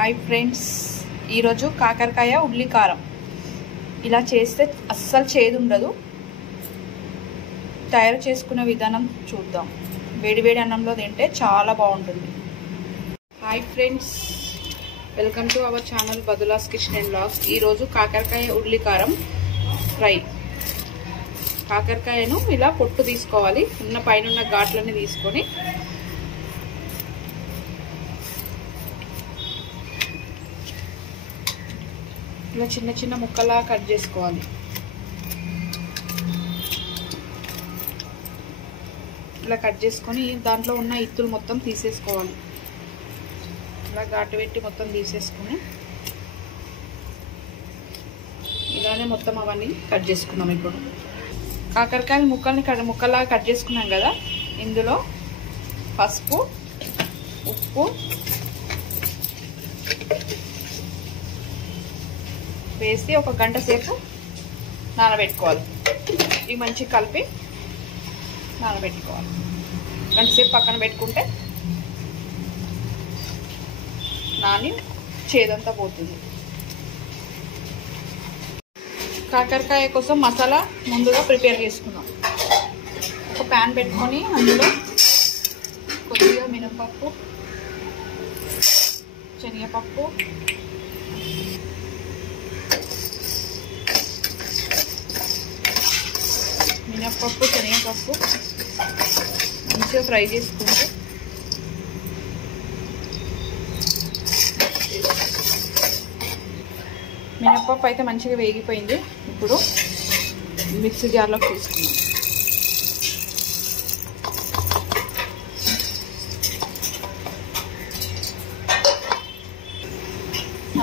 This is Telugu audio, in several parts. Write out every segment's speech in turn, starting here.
హాయ్ ఫ్రెండ్స్, ఈరోజు కాకరకాయ ఉల్లి కారం ఇలా చేస్తే అస్సలు చేదు ఉండదు. తయారు చేసుకునే విధానం చూద్దాం. వేడివేడి అన్నంలో తింటే చాలా బాగుంటుంది. Hi friends, welcome to our channel బదులాస్ కిచెన్ అండ్ వ్లాగ్స్. ఈరోజు కాకరకాయ ఉల్లి కారం ఫ్రై. కాకరకాయను ఇలా పొట్టు తీసుకోవాలి. పైన ఘాట్లన్నీ తీసుకొని ఇలా చిన్న చిన్న ముక్కలా కట్ చేసుకోవాలి. ఇలా కట్ చేసుకొని దాంట్లో ఉన్న ఇత్తులు మొత్తం తీసేసుకోవాలి. ఇలా ఘాటు పెట్టి మొత్తం తీసేసుకొని ఇలానే మొత్తం అవన్నీ కట్ చేసుకున్నాం. ఇప్పుడు కాకరకాయల ముక్కల్లా కట్ చేసుకున్నాం కదా, ఇందులో పసుపు, ఉప్పు వేసి ఒక గంట సేపు నానబెట్టుకోవాలి. ఇవి మంచిగా కలిపి నానబెట్టుకోవాలి. గంట సేపు పక్కన పెట్టుకుంటే నాని చేదంతా పోతుంది. కాకరకాయ కోసం మసాలా ముందుగా ప్రిపేర్ చేసుకుందాం. ఒక ప్యాన్ పెట్టుకొని అందులో కొద్దిగా మినపప్పు, శనగపప్పు, శనగపప్పు మంచిగా ఫ్రై చేసుకుంటూ మినపప్పు అయితే మంచిగా వేగిపోయింది. ఇప్పుడు మిక్సీ జార్లోకి తీసుకున్నాం.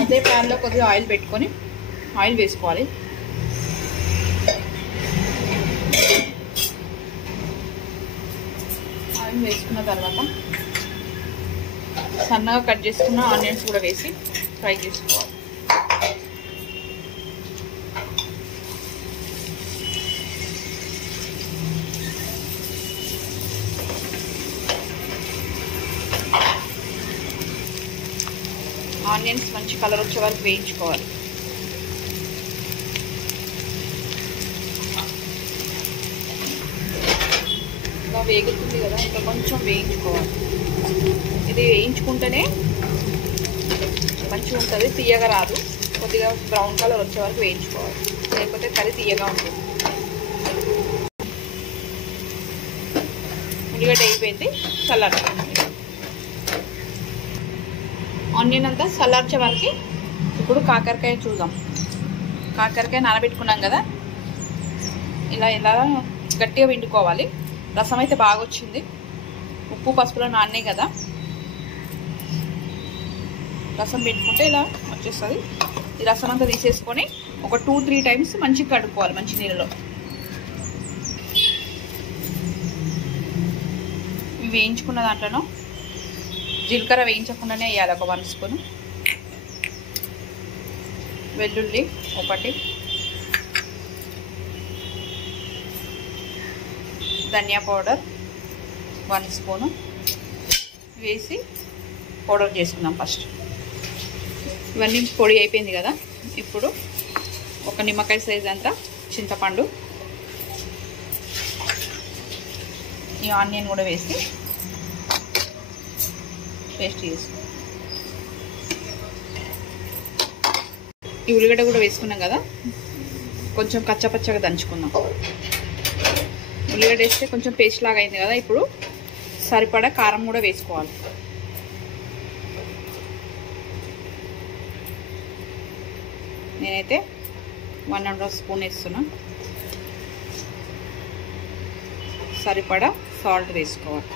అదే ప్యాన్లో కొద్దిగా ఆయిల్ పెట్టుకొని ఆయిల్ వేసుకోవాలి. ఆయిల్ వేసుకున్న తర్వాత సన్నగా కట్ చేసుకున్న ఆనియన్స్ కూడా వేసి ఫ్రై చేసుకోవాలి. ఆనియన్స్ మంచి కలర్ వచ్చే వరకు వేయించుకోవాలి. ఇంకా వేగుతుంది కదా, ఇంకా కొంచెం వేయించుకోవాలి. ఇది వేయించుకుంటేనే మంచిగా ఉంటుంది, తీయగా రాదు. కొద్దిగా బ్రౌన్ కలర్ వచ్చే వరకు వేయించుకోవాలి, లేకపోతే కర్రీ తీయగా ఉంటుంది. ఉల్లిగడ్డ అయిపోయింది, చల్లార్చుకోవాలి. ఆనియన్ అంతా చల్లార్చే వరకు ఇప్పుడు కాకరకాయ చూద్దాం. కాకరకాయ నానబెట్టుకున్నాం కదా, ఇలా ఇలా గట్టిగా పిండుకోవాలి. రసం అయితే బాగా వచ్చింది. ఉప్పు పసుపులో నానే కదా, రసం పిండుకుంటే ఇలా వచ్చేస్తుంది. ఈ రసం అంతా తీసేసుకొని ఒక 2-3 టైమ్స్ మంచిగా కడుక్కోవాలి మంచి నీళ్ళలో. ఇవి వేయించుకున్న దాంట్లోనూ జీలకర్ర వేయించకుండానే వేయాలి. ఒక 1 స్పూన్ వెల్లుల్లి, ఒకటి ధనియా పౌడర్ 1 స్పూను వేసి పౌడర్ చేసుకుందాం. ఫస్ట్ ఇవన్నీ పొడి అయిపోయింది కదా, ఇప్పుడు ఒక నిమ్మకాయ సైజ్ అంతా చింతపండు, ఈ ఆనియన్ కూడా వేసి పేస్ట్ చేసుకో. ఈ ఉల్లిగడ్డ కూడా వేసుకున్నాం కదా, కొంచెం కచ్చపచ్చగా దంచుకుందాం. ఉల్లిగడ్డ వేస్తే కొంచెం పేస్ట్ లాగా అయింది కదా, ఇప్పుడు సరిపడా కారం కూడా వేసుకోవాలి. నేనైతే 1½ స్పూన్ వేస్తున్నా. సరిపడా సాల్ట్ వేసుకోవాలి.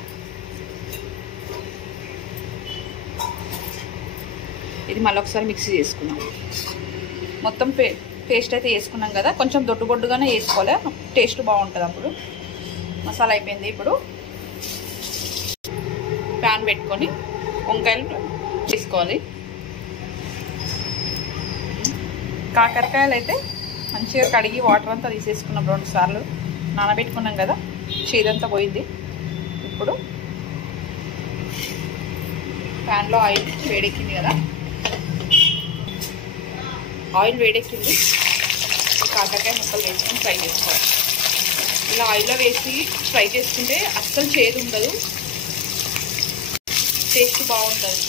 ఇది మళ్ళీ ఒకసారి మిక్సీ చేసుకున్నాం. మొత్తం పేస్ట్ అయితే వేసుకున్నాం కదా, కొంచెం దొడ్డుగానే వేసుకోవాలి, టేస్ట్ బాగుంటుంది. అప్పుడు మసాలా అయిపోయింది. ఇప్పుడు ప్యాన్ పెట్టుకొని వంకాయలు తీసుకోవాలి. కాకరకాయలు అయితే మంచిగా కడిగి వాటర్ అంతా తీసేసుకున్నాం. 2 సార్లు నానబెట్టుకున్నాం కదా, చేదంతా పోయింది. ఇప్పుడు ప్యాన్లో ఆయిల్ వేడెక్కింది కదా, ఆయిల్ వేడెక్కింది. కాకరకాయ ముక్కలు వేసుకొని ఫ్రై చేసుకోవాలి. ఇలా ఆయిల్లో వేసి ఫ్రై చేసుకుంటే అస్సలు చేదు ఉండదు, టేస్ట్ బాగుంటుంది.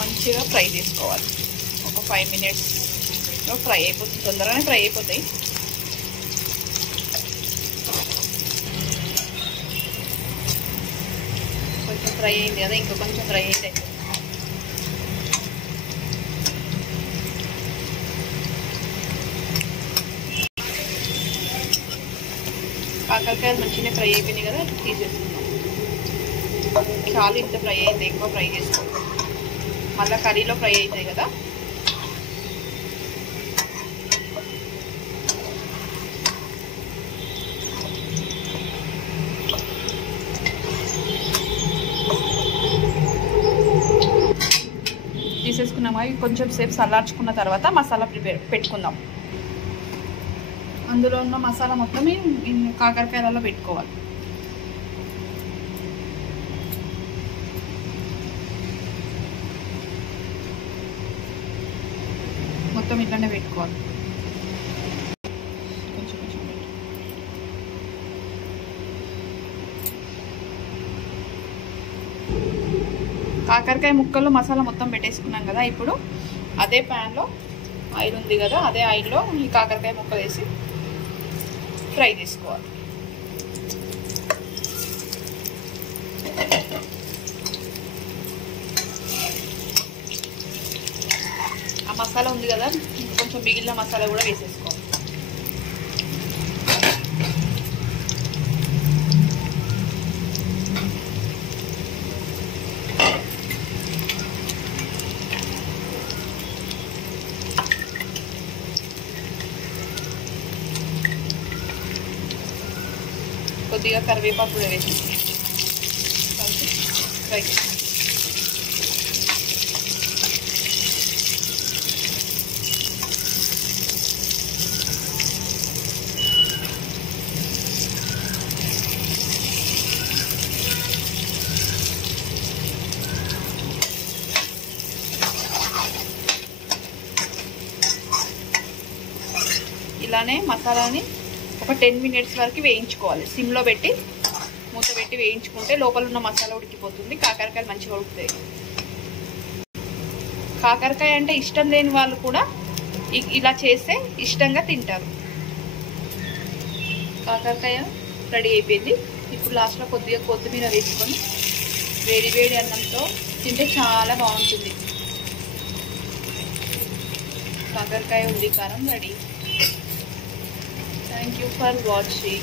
మంచిగా ఫ్రై చేసుకోవాలి. ఒక 5 మినిట్స్లో ఫ్రై అయిపోతుంది, తొందరగానే ఫ్రై అయిపోతాయి. కొంచెం ఫ్రై అయింది కదా, ఇంకా కొంచెం ఫ్రై అయితే కాకరకాయలు మంచిగా ఫ్రై అయిపోయినాయి కదా, తీసేసుకుందాం. చాలా ఇంత ఫ్రై అయింది, ఎక్కువ ఫ్రై చేసుకోవాలి. మళ్ళీ కర్రీలో ఫ్రై అవుతాయి కదా. తీసేసుకున్నామా, కొంచెం సేపు చల్లార్చుకున్న తర్వాత మసాలా పెట్టుకుందాం. అందులో ఉన్న మసాలా మొత్తం కాకరకాయలలో పెట్టుకోవాలి. మొత్తం ఇట్లానే పెట్టుకోవాలి. కొంచెం కొంచెం కాకరకాయ ముక్కల్లో మసాలా మొత్తం పెట్టేసుకున్నాం కదా. ఇప్పుడు అదే ప్యాన్లో ఆయిల్ ఉంది కదా, అదే ఆయిల్లో ఈ కాకరకాయ ముక్కలు వేసి ఫ్రై చేసుకోవాలి. ఆ మసాలా ఉంది కదా, ఇంకా కొంచెం మిగిలిన మసాలా కూడా వేసేసుకోవాలి. కొద్దిగా కరివేపాకు కూడా వేసేసి కలిసి ఫ్రై చేసి ఇలానే మసాలాని ఒక 10 మినిట్స్ వరకు వేయించుకోవాలి. సిమ్లో పెట్టి మూత పెట్టి వేయించుకుంటే లోపల ఉన్న మసాలా ఉడికిపోతుంది, కాకరకాయలు మంచిగా ఉడుకుతాయి. కాకరకాయ అంటే ఇష్టం లేని వాళ్ళు కూడా ఇలా చేస్తే ఇష్టంగా తింటారు. కాకరకాయ రెడీ అయిపోయింది. ఇప్పుడు లాస్ట్లో కొద్దిగా కొత్తిమీర వేసుకొని వేడి వేడి అన్నంతో తింటే చాలా బాగుంటుంది. కాకరకాయ ఉల్లి కారం ready. Thank you for watching.